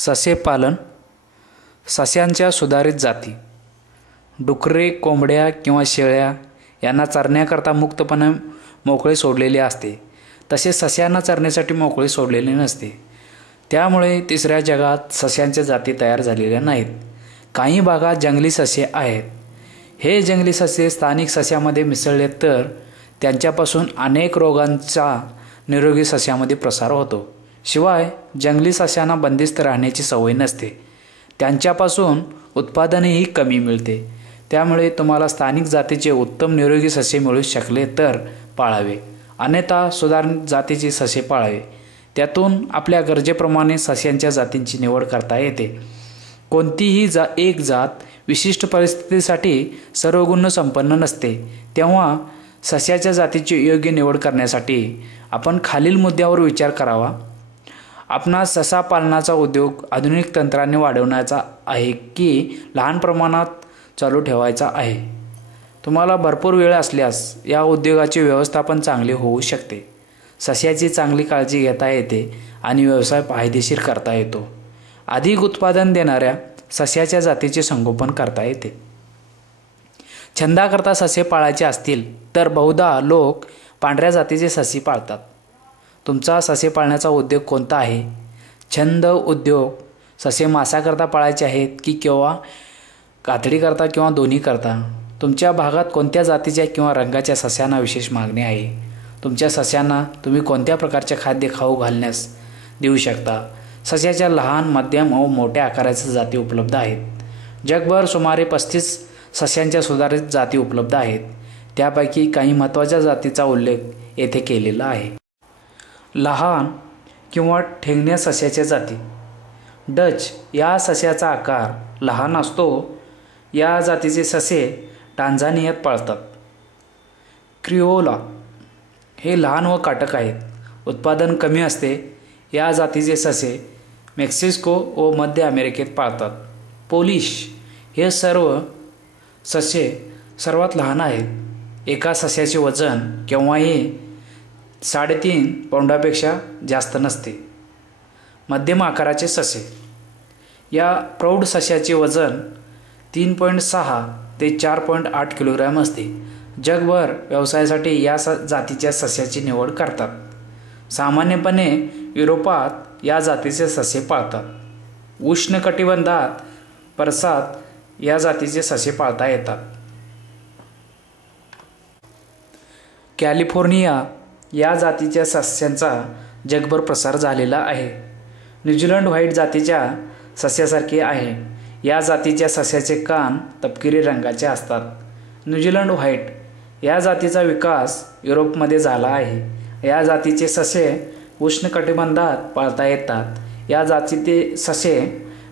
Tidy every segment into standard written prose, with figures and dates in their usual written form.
ससे पालन, सस्यांच्या सुधारित जाती. डुकरे, कोंबड्या किंवा शेळ्या यांना चरण्याकरता मुक्तपणे मोकळे सोडलेले असते. तसेच सस्यांना चरण्यासाठी मोकळे सोडलेले नसते. त्यामुळे तिसऱ्या जगात सस्यांच्या जाती तयार झालेल्या नाहीत. काही भागात जंगली ससे आहेत. हे जंगली ससे स्थानिक सस्यामध्ये मिसळले तर त्यांच्यापासून अनेक रोगांचा निरोगी सस्यामध्ये प्रसार होतो. शिवाय जंगली सस्यांना बंदिस्त राहण्याची सवय नसते. त्यांच्यापासून उत्पादनही कमी मिळते. त्यामुळे तुम्हाला स्थानिक जातीचे उत्तम निरोगी ससे मिळू शकले तर पाळावे, अन्यथा सुधारित जातीचे ससे पाळावे. त्यातून आपल्या गरजेप्रमाणे सस्यांच्या जातींची निवड करता येते. कोणतीही एक जात विशिष्ट परिस्थितीसाठी सर्वगुण संपन्न नसते. तेव्हा सस्याच्या जातीची योग्य निवड करण्यासाठी आपण खालील मुद्द्यावर विचार करावा. आपणास ससा पालनाचा उद्योग आधुनिक तंत्राने वाढवण्याचा आहे की लहान प्रमाणात चालू ठेवायचा आहे. तुम्हाला भरपूर वेळ असल्यास या उद्योगाचे व्यवस्थापन चांगले होऊ शकते. सस्याची चांगली काळजी घेता येते आणि व्यवसाय फायदेशीर करता येतो. अधिक उत्पादन देणाऱ्या सस्याच्या जातीचे संगोपन करता येते. छंदाकरता ससे पाळायचे असतील तर बहुधा लोक पांढऱ्या जातीचे ससे पाळतात. तुमचा ससे पाळण्याचा उद्योग कोणता आहे? छंद, उद्योग, ससे मांसाकरता पाळायचे आहेत की किंवा कातडीकरता किंवा दोन्ही करता? तुमच्या भागात कोणत्या जातीच्या किंवा रंगाच्या सस्यांना विशेष मागणी आहे? तुमच्या सस्यांना तुम्ही कोणत्या प्रकारचे खाद्य खाऊ घालण्यास देऊ शकता? सस्याच्या लहान, मध्यम व मोठ्या आकाराच्या जाती उपलब्ध आहेत. जगभर सुमारे 35 सस्यांच्या सुधारित जाती उपलब्ध आहेत. त्यापैकी काही महत्त्वाच्या जातीचा उल्लेख येथे केलेला आहे. लहान किंवा ठेंगण्या सस्याच्या जाती. डच या सस्याचा आकार लहान असतो. या जातीचे ससे टांझानियात पाळतात. क्रिओला हे लहान व काटक आहेत. उत्पादन कमी असते. या जातीचे ससे मेक्सिको व मध्य अमेरिकेत पाळतात. पोलिश हे सर्व ससे सर्वात लहान आहेत. एका सस्याचे वजन केव्हाही 3.5 पौंडापेक्षा जास्त नसते. मध्यम आकाराचे ससे. या प्रौढ सस्याचे वजन 3.6 ते 4.8 किलोग्रॅम असते. जगभर व्यवसायासाठी या जातीच्या सस्याची निवड करतात. सामान्यपणे युरोपात या जातीचे ससे पाळतात. उष्णकटिबंधात परसात या जातीचे ससे पाळता येतात. कॅलिफोर्निया या जातीच्या सस्यांचा जगभर प्रसार झालेला आहे. न्यूझीलंड व्हाईट जातीच्या सस्यासारखे आहे. या जातीच्या सस्याचे कान तपकिरी रंगाचे असतात. न्यूझीलंड व्हाईट या जातीचा विकास युरोपमध्ये झाला आहे. या जातीचे ससे उष्णकटिबंधात पाळता येतात. या जातीचे ससे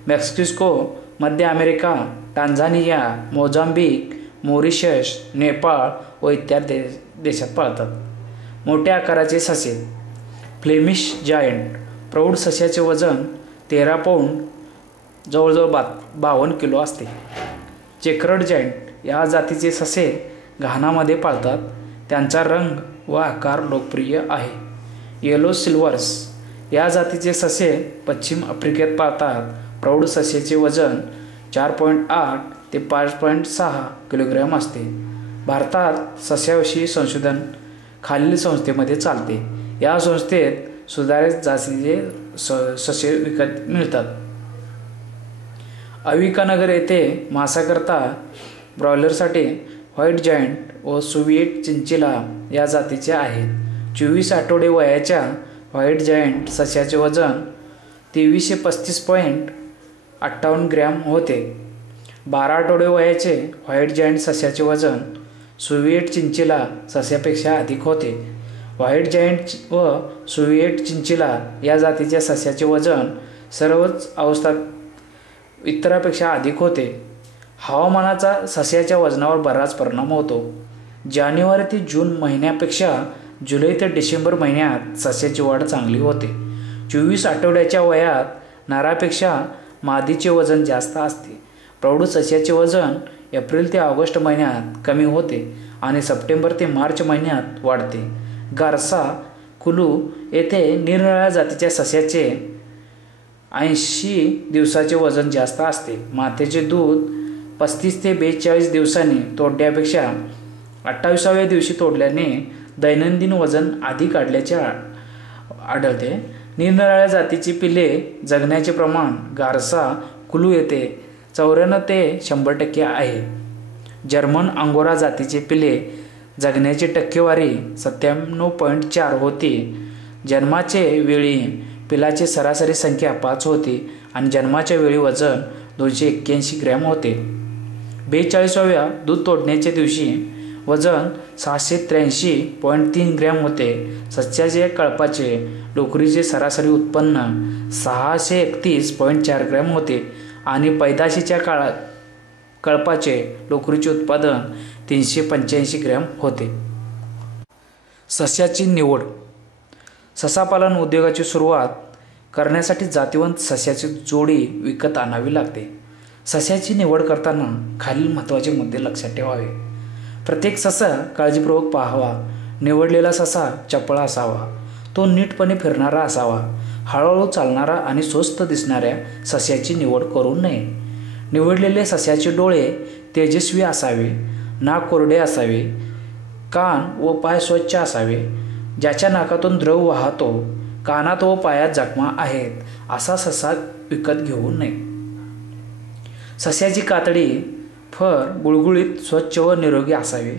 मेक्सिको, मध्य America, Tanzania, Mozambique, Mauritius, Nepal व इत्यादी देशात पाळतात. मोठ्या आकाराचे ससे. फ्लेमिश जायंट प्रौढ सस्याचे वजन 13 पौंड जवळजवळ 52 किलो असते. चेकर्ड जायंट या जातीचे ससे घानामध्ये पाळतात. त्यांचा रंग व आकार लोकप्रिय आहे. येलो सिल्व्हर्स या जातीचे ससे पश्चिम आफ्रिकेत पाळतात. प्रौढ सस्याचे वजन 4.8 ते 5.6 किलोग्रॅम असते. भारतात सस्याविषयी संशोधन खालील संस्थेमध्ये चालते. या संस्थेत सुधारित जातीचे ससे विकत मिळतात. अविकानगर येथे मांसाकरता ब्रॉयलरसाठी व्हाईट जायंट व सोव्हिएट चिंचिला या जातीचे आहेत. 24 आठवडे वयाच्या व्हाईट जायंट सस्याचे वजन 2335.58 ग्रॅम होते. 12 आठवडे वयाचे व्हाईट जायंट सस्याचे वजन सोव्हिएट चिंचिला सस्यापेक्षा अधिक होते. व्हाईट जायंट व सोव्हिएट चिंचिला या जातीच्या सस्याचे वजन सर्वच अवस्थात इतरांपेक्षा अधिक होते. हवामानाचा सस्याच्या वजनावर बराच परिणाम होतो. जानेवारी ते जून महिन्यापेक्षा जुलै ते डिसेंबर महिन्यात सस्याची वाढ चांगली होते. 24 आठवड्याच्या वयात नरापेक्षा मादीचे वजन जास्त असते. प्रौढ सस्याचे वजन एप्रिल ते ऑगस्ट महिन्यात कमी होते आणि सप्टेंबर ते मार्च महिन्यात वाढते. गार्सा कुलू येथे निरनिराळ्या जातीच्या सस्याचे 80 दिवसाचे वजन जास्त असते. मातेचे दूध 35 ते 42 दिवसांनी तोडण्यापेक्षा 28व्या दिवशी तोडल्याने दैनंदिन वजन अधिक आढळल्याचे आढळते. निरनिराळ्या जातीची पिले जगण्याचे प्रमाण गारसा कुलू येथे 94 ते 100% आहे. जर्मन अंगोरा जातीचे पिले जगण्याची टक्केवारी 97.4 होती. जन्माचे वेळी पिलाची सरासरी संख्या 5 होती आणि जन्माच्या वेळी वजन 281 ग्रॅम होते. 42व्या दूध तोडण्याच्या दिवशी वजन 683.3 ग्रॅम होते. सस्याचे कळपाचे लोकरीचे सरासरी उत्पन्न 631.4 ग्रॅम होते आणि पैदाशीच्या कळपाचे लोकरीचे उत्पादन 385 ग्रॅम होते. सस्याची निवड. ससापालन उद्योगाची सुरुवात करण्यासाठी जातिवंत सस्याची जोडी विकत आणावी लागते. सस्याची निवड करताना खालील महत्त्वाचे मुद्दे लक्षात ठेवावे. प्रत्येक ससा काळजीपूर्वक पाहावा. निवडलेला ससा चपळा असावा. तो नीटपणे फिरणारा असावा. हळूहळू चालणारा आणि स्वस्त दिसणाऱ्या सस्याची निवड करू नये. निवडलेले सस्याचे डोळे तेजस्वी असावे. नाक कोरडे असावे. कान व पाय स्वच्छ असावे. ज्याच्या नाकातून द्रव वाहतो, कानात व पायात जखमा आहेत असा ससा विकत घेऊ नये. सस्याची कातडी फर गुळगुळीत स्वच्छ व निरोगी असावे.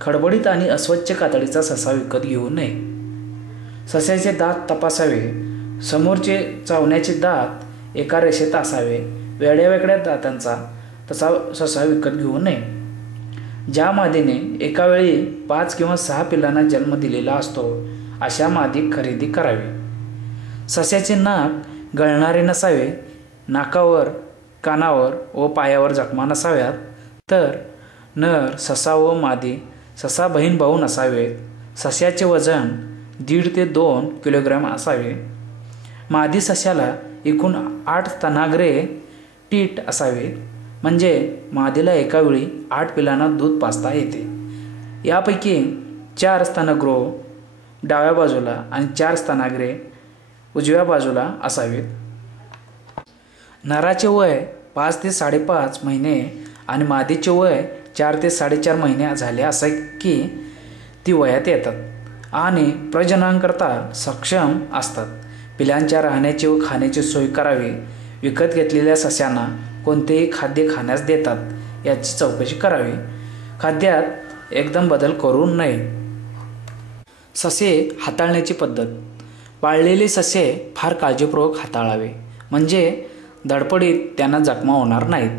खडबडीत आणि अस्वच्छ कातडीचा ससा विकत घेऊ नये. सस्याचे दात तपासावे. समोरचे चावण्याचे दात एका रेषेत असावे. वेगळ्या दातांचा तसा ससा विकत घेऊ नये. ज्या मादीने एका वेळी 5 किंवा 6 पिलांना जन्म दिलेला असतो अशा मादी खरेदी करावी. सस्याचे नाक गळणारे नसावे. नाकावर, कानावर व पायावर जखमा नसाव्यात. तर नर ससा व मादी ससा बहीण भाऊ नसावेत. सस्याचे वजन 1.5 ते 2 किलोग्रॅम असावे. मादी सस्याला एकूण 8 स्तनाग्रे टीट असावे. म्हणजे मादीला एका वेळी 8 पिलांना दूध पाजता येते. यापैकी 4 स्तनग्रे डाव्या बाजूला आणि 4 स्तनाग्रे उजव्या बाजूला असावेत. नराचे वय 5 ते 5.5 महिने आणि मादीचे वय 4 ते 4.5 महिने झाले असे की ती वयात येतात आणि प्रजननाकरता सक्षम असतात. पिलांच्या राहण्याची व खाण्याची सोय करावी. विकत घेतलेल्या सस्यांना कोणतेही खाद्य खाण्यास देतात याची चौकशी करावी. खाद्यात एकदम बदल करू नये. ससे हाताळण्याची पद्धत. पाळलेले ससे फार काळजीपूर्वक हाताळावे म्हणजे धडपडीत त्यांना जखमा होणार नाहीत.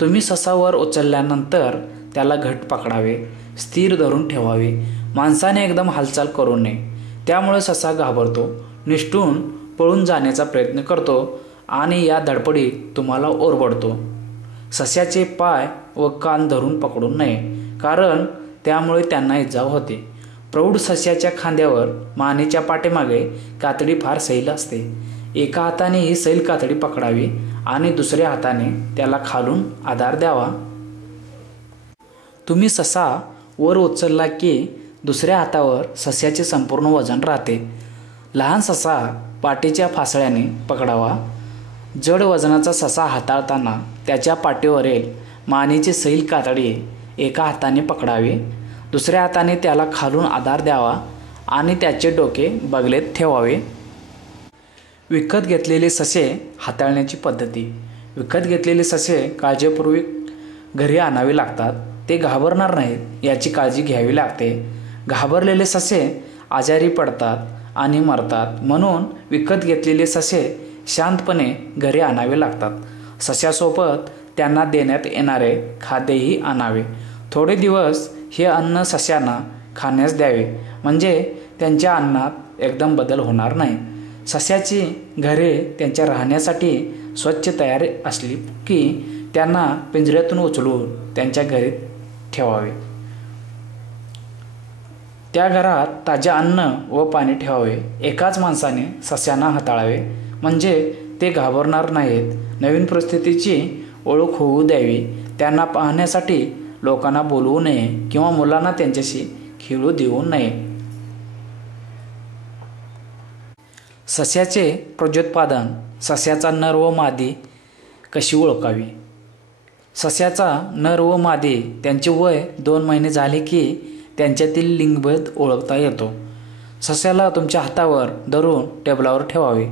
तुम्ही ससा वर उचलल्यानंतर त्याला घट्ट पकडावे. स्थिर धरून ठेवावे. माणसाने एकदम हालचाल करू नये. त्यामुळे ससा घाबरतो, निष्ठून पळून जाण्याचा प्रयत्न करतो आणि या धडपडीत तुम्हाला ओरबडतो. सस्याचे पाय व कान धरून पकडू नये कारण त्यामुळे त्यांना इजा होते. प्रौढ सस्याच्या खांद्यावर मानेच्या पाठीमागे कातडी फार सैल असते. एका हाताने ही सैल कातडी पकडावी आणि दुसऱ्या हाताने त्याला खालून आधार द्यावा. तुम्ही ससा वर उचलला की दुसऱ्या हातावर सस्याचे संपूर्ण वजन राहते. लहान ससा पाठीच्या फासळ्याने पकडावा. जड वजनाचा ससा हाताळताना त्याच्या पाठीवरील मानेची सैल कातडी एका हाताने पकडावी. दुसऱ्या हाताने त्याला खालून आधार द्यावा आणि त्याचे डोके बगलेत ठेवावे. विकत घेतलेले ससे हाताळण्याची पद्धती. विकत घेतलेले ससे काळजीपूर्वक घरी आणावे लागतात. ते घाबरणार नाहीत याची काळजी घ्यावी लागते. घाबरलेले ससे आजारी पडतात आणि मरतात. म्हणून विकत घेतलेले ससे शांतपणे घरी आणावे लागतात. सस्यासोबत त्यांना देण्यात येणारे खाद्यही आणावे. थोडे दिवस हे अन्न सस्यांना खाण्यास द्यावे म्हणजे त्यांच्या अन्नात एकदम बदल होणार नाही. सस्याची घरे त्यांच्या राहण्यासाठी स्वच्छ तयार असली की त्यांना पिंजऱ्यातून उचलून त्यांच्या घरी ठेवावे. त्या घरात ताजे अन्न व पाणी ठेवावे. एकाच माणसाने सस्यांना हाताळावे म्हणजे ते घाबरणार नाहीत. नवीन परिस्थितीची ओळख होऊ द्यावी. त्यांना पाहण्यासाठी लोकांना बोलवू नये किंवा मुलांना त्यांच्याशी खेळू देऊ नये. सस्याचे प्रजोत्पादन. सस्याचा नर व मादी कशी ओळखावी? सस्याचा नर व मादी त्यांचे वय 2 महिने झाले की त्यांच्यातील लिंगभेद ओळखता येतो. सस्याला तुमच्या हातावर धरून टेबलावर ठेवावे.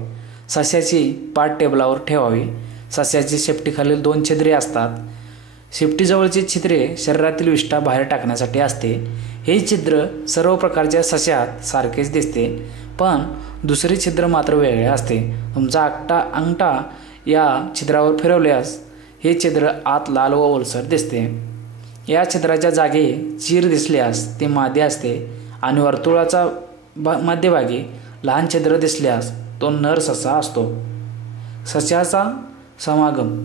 सस्याची पाठ टेबलावर ठेवावी. सस्याची शेपटीखालील 2 छिद्रे असतात. शेपटीजवळची छिद्रे शरीरातील विष्ठा बाहेर टाकण्यासाठी असते. हे छिद्र सर्व प्रकारच्या सस्यात सारखेच दिसते, पण दुसरे छिद्र मात्र वेगळे असते. तुमचा अंगठा या छिद्रावर फिरवल्यास हे छिद्र आत लाल व ओलसर दिसते. या छिद्राच्या जागी चीर दिसल्यास ती मादी असते आणि वर्तुळाचा मध्यभागी लहान छिद्र दिसल्यास तो नर ससा असतो. सस्याचा समागम.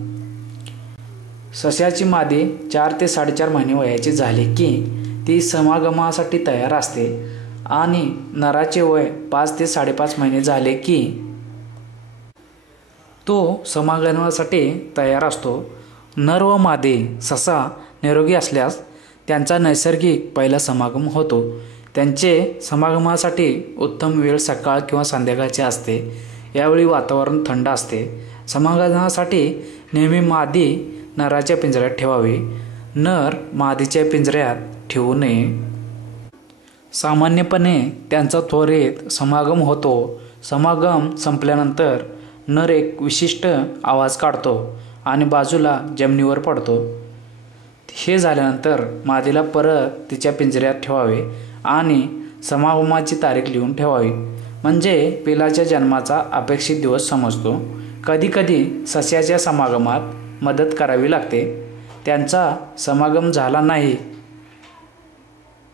सस्याची मादी 4 ते 4.5 महिने वयाची झाली की ती समागमासाठी तयार असते आणि नराचे वय 5 ते 5.5 महिने झाले की तो समागमासाठी तयार असतो. नर व मादी ससा निरोगी असल्यास त्यांचा नैसर्गिक पहिला समागम होतो. त्यांचे समागमासाठी उत्तम वेळ सकाळ किंवा संध्याकाळचे असते. यावेळी वातावरण थंड असते. समागमासाठी नेहमी मादी नराच्या पिंजऱ्यात ठेवावी. नर मादीच्या पिंजऱ्यात ठेवू नये. सामान्यपणे त्यांचा त्वरित समागम होतो. समागम संपल्यानंतर नर एक विशिष्ट आवाज काढतो आणि बाजूला जमिनीवर पडतो. हे झाल्यानंतर मादीला परत तिच्या पिंजऱ्यात ठेवावे आणि समागमाची तारीख लिहून ठेवावी, म्हणजे पिलाच्या जन्माचा अपेक्षित दिवस समजतो. कधीकधी सस्याच्या समागमात मदत करावी लागते. त्यांचा समागम झाला नाही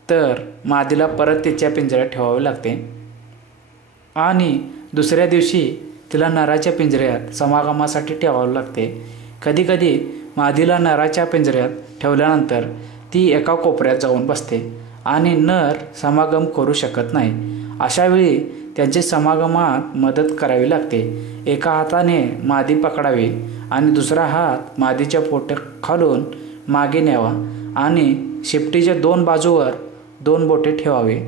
तर मादीला परत तिच्या पिंजऱ्यात ठेवावे लागते आणि दुसऱ्या दिवशी तिला नराच्या पिंजऱ्यात समागमासाठी ठेवावे लागते. कधीकधी मादीला नराच्या पिंजऱ्यात ठेवल्यानंतर ती एका कोपऱ्यात जाऊन बसते आणि नर समागम करू शकत नाही. अशावेळी त्यांचे समागमात मदत करावी लागते. एका हाताने मादी पकडावी आणि दुसरा हात मादीच्या पोटाखालून मागे न्यावा आणि शेपटीच्या 2 बाजूवर 2 बोटे ठेवावे.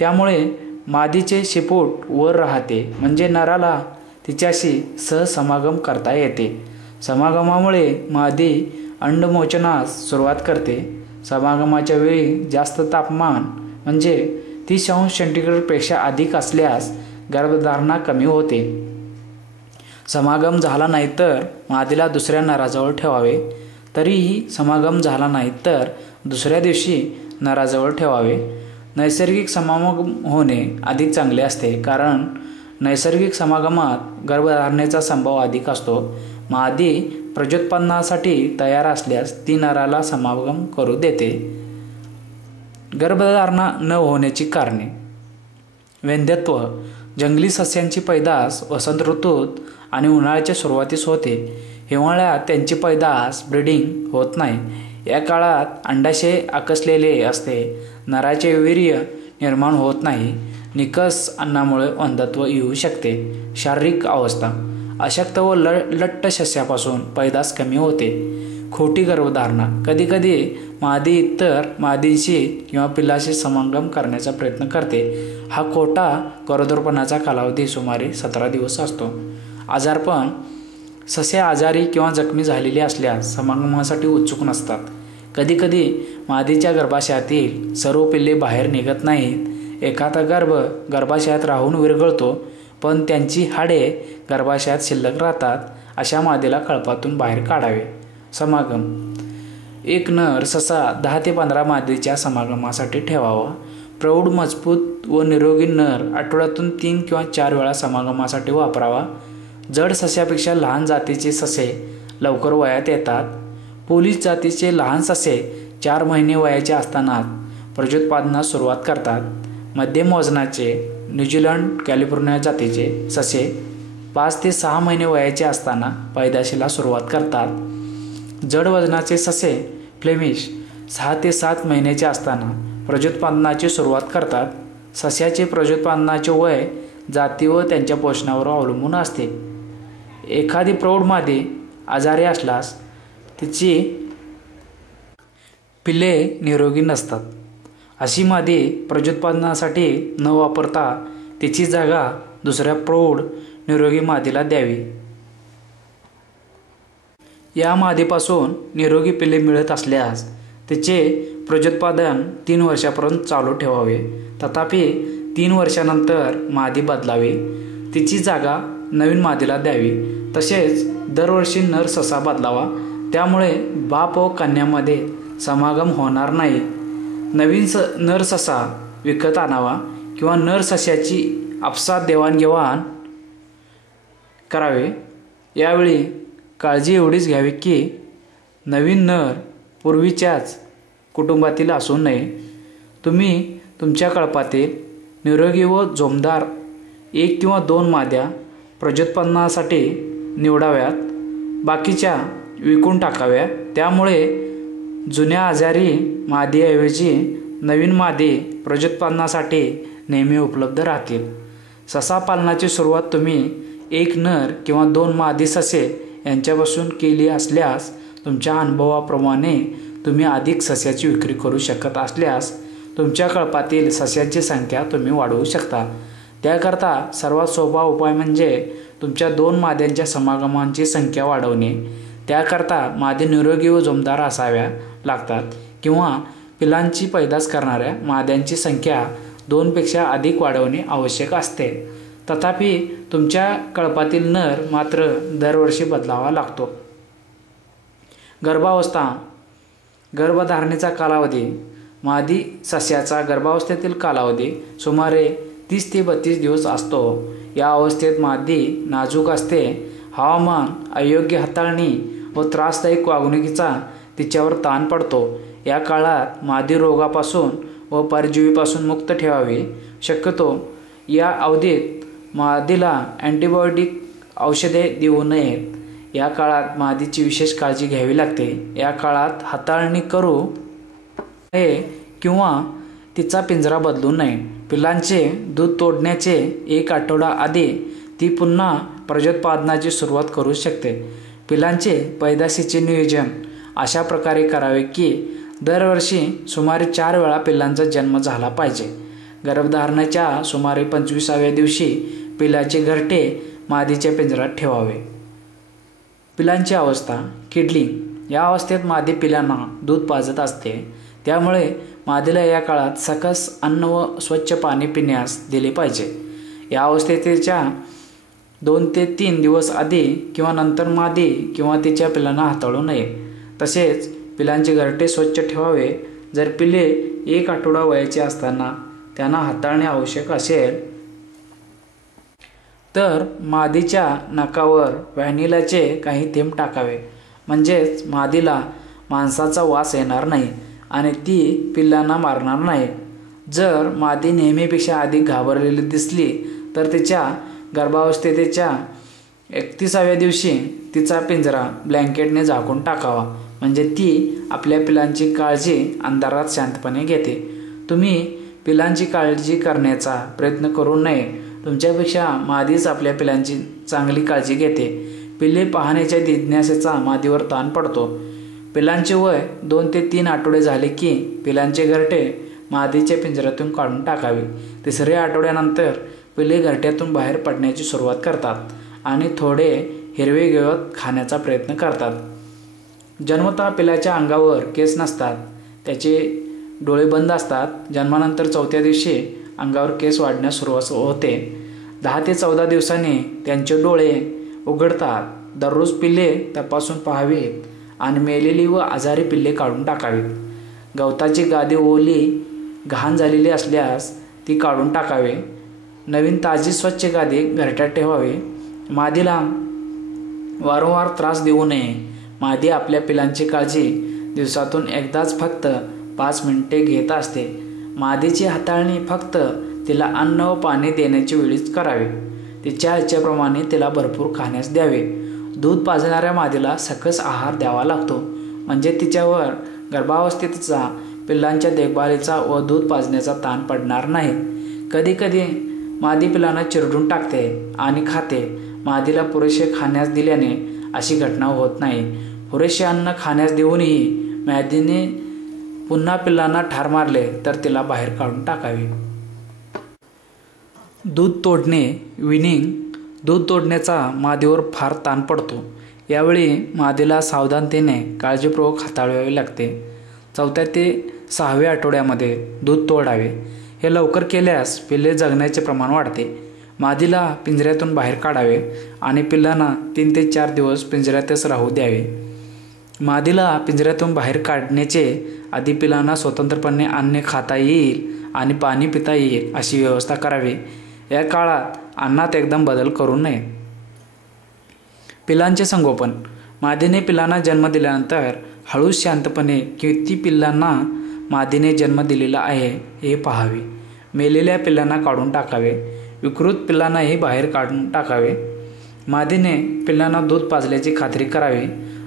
त्यामुळे मादीचे शेपूट वर राहते, म्हणजे नराला तिच्याशी सहसमागम करता येते. समागमामुळे मादी अंडमोचनास सुरुवात करते. समागमाच्या वेळी जास्त तापमान म्हणजे 30°C अधिक असल्यास गर्भधारणा कमी होते. समागम झाला नाही तर मादीला दुसऱ्या नराजवळ ठेवावे. तरीही समागम झाला नाही तर दुसऱ्या दिवशी नराजवळ ठेवावे. नैसर्गिक समागम होणे अधिक चांगले असते, कारण नैसर्गिक समागमात गर्भधारणेचा संभव अधिक असतो. मादी प्रजोत्पादनासाठी तयार असल्यास ती नराला समागम करू देते. गर्भधारणा न होण्याची कारणे. वैध्यत्व. जंगली सस्यांची पैदास वसंत ऋतूत आणि उन्हाळ्याच्या सुरुवातीस होते. हिवाळ्यात त्यांची पैदास ब्रीडिंग होत नाही. या काळात अंडाशय आकसलेले असते. नराचे वीर्य निर्माण होत नाही. निकस अन्नामुळे वंध्यत्व येऊ शकते. शारीरिक अवस्था. अशक्त व लठ्ठ सस्यापासून पैदास कमी होते. खोटी गर्भधारणा. कधीकधी मादी इतर मादींशी किंवा पिलाशी समागम करण्याचा प्रयत्न करते. हा खोटा गरोदरपणाचा कालावधी सुमारे 17 दिवस असतो. आजारपण. ससे आजारी किंवा जखमी झालेले असल्यास समागमासाठी उत्सुक नसतात. कधीकधी मादीच्या गर्भाशयातील सर्व पिल्ले बाहेर निघत नाहीत. एखादा गर्भाशयात राहून विरघळतो, पण त्यांची हाडे गर्भाशयात शिल्लक राहतात. अशा मादीला कळपातून बाहेर काढावे. समागम. एक नर ससा 10 ते 15 मादीच्या समागमासाठी ठेवावा. प्रौढ मजबूत व निरोगी नर आठवड्यातून 3 किंवा 4 वेळा समागमासाठी वापरावा. जड सस्यापेक्षा लहान जातीचे ससे लवकर वयात येतात. पोलिस जातीचे लहान ससे 4 महिने वयाचे असतानाच प्रजोत्पादनास सुरुवात करतात. मध्यम वजनाचे न्यूझीलंड कॅलिफोर्निया जातीचे ससे 5 ते 6 महिने वयाचे असताना पैदाशीला सुरुवात करतात. जड वजनाचे ससे फ्लेमिश 6 ते 7 महिन्याचे असताना प्रजोत्पादनाची सुरुवात करतात. सस्याचे प्रजोत्पादनाचे वय जाती व त्यांच्या पोषणावर अवलंबून असते. एखादी प्रौढ मादी आजारी असल्यास तिची पिल्ले निरोगी नसतात. अशी मादी प्रजोत्पादनासाठी न वापरता तिची जागा दुसऱ्या प्रौढ निरोगी मादीला द्यावी. या मादीपासून निरोगी पिल्ले मिळत असल्यास तिचे प्रजोत्पादन 3 वर्षापर्यंत चालू ठेवावे. तथापि 3 वर्षानंतर मादी बदलावी, तिची जागा नवीन मादीला द्यावी. तसेच दरवर्षी नर ससा बदलावा, त्यामुळे बाप व कन्यामध्ये समागम होणार नाही. नवीन नर ससा विकत आणावा किंवा नर सस्याची आपसात देवाणघेवाण करावे. यावेळी काळजी एवढीच घ्यावी की नवीन नर पूर्वीच्याच कुटुंबातील असू नये. तुम्ही तुमच्या कळपातील निरोगी व जोमदार 1 किंवा 2 माद्या प्रजोत्पादनासाठी निवडाव्यात, बाकीच्या विकून टाकाव्या. त्यामुळे जुन्या आजारी मादीऐवजी नवीन मादी प्रजोत्पादनासाठी नेहमी उपलब्ध राहतील. ससा पालनाची सुरुवात तुम्ही 1 नर किंवा 2 मादी ससे यांच्यापासून केली असल्यास तुमच्या अनुभवाप्रमाणे तुम्ही अधिक सस्याची विक्री करू शकत असल्यास तुमच्या कळपातील सस्यांची संख्या तुम्ही वाढवू शकता. त्याकरता सर्वात सोपा उपाय म्हणजे तुमच्या 2 माद्यांच्या समागमांची संख्या वाढवणे. त्याकरता मादी निरोगी व जोमदार असाव्या लागतात किंवा पिलांची पैदास करणाऱ्या माद्यांची संख्या 2 पेक्षा अधिक वाढवणे आवश्यक असते. तथापि तुमच्या कळपातील नर मात्र दरवर्षी बदलावा लागतो. गर्भावस्था. गर्भधारणेचा कालावधी. मादी सस्याचा गर्भावस्थेतील कालावधी सुमारे 30 ते 32 दिवस असतो. या अवस्थेत मादी नाजूक असते. हवामान, अयोग्य हाताळणी व त्रासदायक वागणुकीचा तिच्यावर ताण पडतो. या काळात मादी रोगापासून व परजीवीपासून मुक्त ठेवावी. शक्यतो या अवधीत मादीला अँटीबायोटिक औषधे देऊ नयेत. या काळात मादीची विशेष काळजी घ्यावी लागते. या काळात हाताळणी करू नये किंवा तिचा पिंजरा बदलू नये. पिलांचे दूध तोडण्याचे 1 आठवडा आधी ती पुन्हा प्रजोत्पादनाची सुरुवात करू शकते. पिलांचे पैदाशीचे नियोजन अशा प्रकारे करावे की दरवर्षी सुमारे 4 वेळा पिलांचा जन्म झाला पाहिजे. गर्भधारणेच्या सुमारे 25व्या दिवशी पिलाचे घरटे मादीच्या पिंजऱ्यात ठेवावे. पिलांची अवस्था. किडलिंग. या अवस्थेत मादी पिलांना दूध पाजत असते. त्यामुळे मादीला या काळात सकस अन्न व स्वच्छ पाणी पिण्यास दिले पाहिजे. या अवस्थेच्या 2 ते 3 दिवस आधी किंवा नंतर मादी किंवा तिच्या पिलांना हाताळू नये. तसेच पिलांचे घरटे स्वच्छ ठेवावे. जर पिले 1 आठवडा वयाचे असताना त्यांना हाताळणे आवश्यक असेल तर मादीच्या नाकावर व्हॅनिलाचे काही थेंब टाकावे. म्हणजेच मादीला मांसाचा वास येणार नाही आणि ती पिल्लांना मारणार नाही. जर मादी नेहमीपेक्षा अधिक घाबरलेली दिसली तर तिच्या गर्भावस्थेच्या 31व्या दिवशी तिचा पिंजरा ब्लँकेटने झाकून टाकावा. म्हणजे ती आपल्या पिलांची काळजी अंधारात शांतपणे घेते. तुम्ही पिलांची काळजी करण्याचा प्रयत्न करू नये. तुमच्यापेक्षा मादीच आपल्या पिलांची चांगली काळजी घेते. पिल्ले पाहण्याच्या जिज्ञासेचा मादीवर ताण पडतो. पिलांचे वय 2 ते 3 आठवडे झाले की पिलांचे घरटे मादीच्या पिंजऱ्यातून काढून टाकावे. 3ऱ्या आठवड्यानंतर पिल्ले घरट्यातून बाहेर पडण्याची सुरुवात करतात आणि थोडे हिरवे गवत खाण्याचा प्रयत्न करतात. जन्मतः पिलाच्या अंगावर केस नसतात. त्याचे डोळे बंद असतात. जन्मानंतर 4थ्या दिवशी अंगावर केस वाढण्यास सुरुवात होते. 10 ते 14 दिवसांनी त्यांचे डोळे उघडतात. दररोज पिल्ले तपासून पाहावीत आणि मेलेली व आजारी पिल्ले काढून टाकावीत. गवताची गादी ओली घाण झालेली असल्यास ती काढून टाकावे. नवीन ताजी स्वच्छ गादी घरट्यात ठेवावे. मादीला वारंवार त्रास देऊ नये. मादी आपल्या पिलांची काळजी दिवसातून एकदाच फक्त 5 मिनिटे घेत असते. मादीची हाताळणी फक्त तिला अन्न व पाणी देण्याच्या वेळीच करावे. तिच्या इच्छेप्रमाणे तिला भरपूर खाण्यास द्यावे. दूध पाजणाऱ्या मादीला सकस आहार द्यावा लागतो. म्हणजे तिच्यावर गर्भावस्थेचा पिल्लांच्या देखभालीचा व दूध पाजण्याचा ताण पडणार नाही. कधीकधी मादी पिलांना चिरडून टाकते आणि खाते. मादीला पुरेसे खाण्यास दिल्याने अशी घटना होत नाही. पुरेसे अन्न खाण्यास देऊनही मादीने पुन्हा पिल्लांना ठार मारले तर तिला बाहेर काढून टाकावे. दूध तोडणे, विनिंग. दूध तोडण्याचा मादीवर फार ताण पडतो. यावेळी मादीला सावधानतेने काळजीपूर्वक हाताळावे लागते. 4 ते 6व्या आठवड्यामध्ये दूध तोडावे. हे लवकर केल्यास पिल्ले जगण्याचे प्रमाण वाढते. मादीला पिंजऱ्यातून बाहेर काढावे आणि पिल्लांना 3 ते 4 दिवस पिंजऱ्यातच राहू द्यावे. मादीला पिंजऱ्यातून बाहेर काढण्याचे आधी पिल्लांना स्वतंत्रपणे अन्न खाता येईल आणि पाणी पिता येईल अशी व्यवस्था करावी. या काळात अन्नात एकदम बदल करू नये. पिल्लांचे संगोपन. मादीने पिल्लांना जन्म दिल्यानंतर हळूच शांतपणे किती पिल्लांना मादीने जन्म दिलेला आहे हे पाहावे. मेलेल्या पिल्लांना काढून टाकावे. विकृत पिल्लांनाही बाहेर काढून टाकावे. मादीने पिल्लांना दूध पाजल्याची खात्री करावी.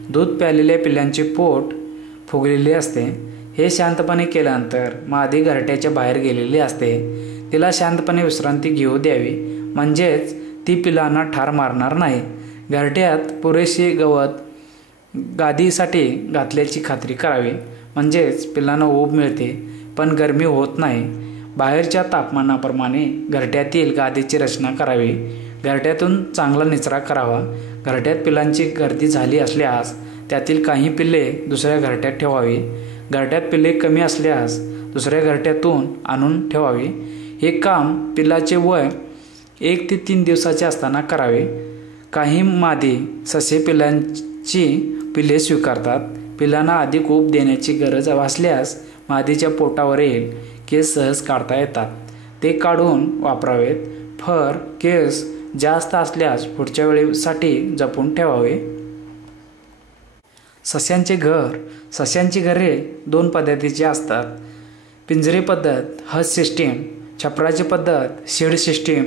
दूध प्यालेल्या पिल्लांचे पोट फुगलेले असते. हे शांतपणे केल्यानंतर मादी घरट्याच्या बाहेर गेलेली असते. तिला शांतपणे विश्रांती घेऊ द्यावी, म्हणजेच ती पिल्लांना ठार मारणार नाही. घरट्यात पुरेसे गवत गादीसाठी घातल्याची खात्री करावी, म्हणजेच पिल्लांना ऊब मिळते पण गरमी होत नाही. बाहेरच्या तापमानाप्रमाणे घरट्यातील गादीची रचना करावी. घरट्यातून चांगला निचरा करावा. घरट्यात पिल्लांची गर्दी झाली असल्यास त्यातील काही पिल्ले दुसऱ्या घरट्यात ठेवावी. घरट्यात पिल्ले कमी असल्यास दुसऱ्या घरट्यातून आणून ठेवावी. हे काम पिल्लाचे वय 1 ते 3 दिवसाचे असताना करावे. काही मादी ससे पिल्लांची पिल्ले स्वीकारतात. पिल्लांना अधिक ऊब देण्याची गरज असल्यास मादीच्या पोटावरील केस सहज काढता येतात. ते काढून वापरावेत. फर, केस जास्त असल्यास पुढच्या वेळेसाठी जपून ठेवावे. सस्यांचे घर. सस्यांची घरे 2 पद्धतीची असतात. पिंजरे पद्धत, हज सिस्टीम. छपराची पद्धत, शेड सिस्टीम.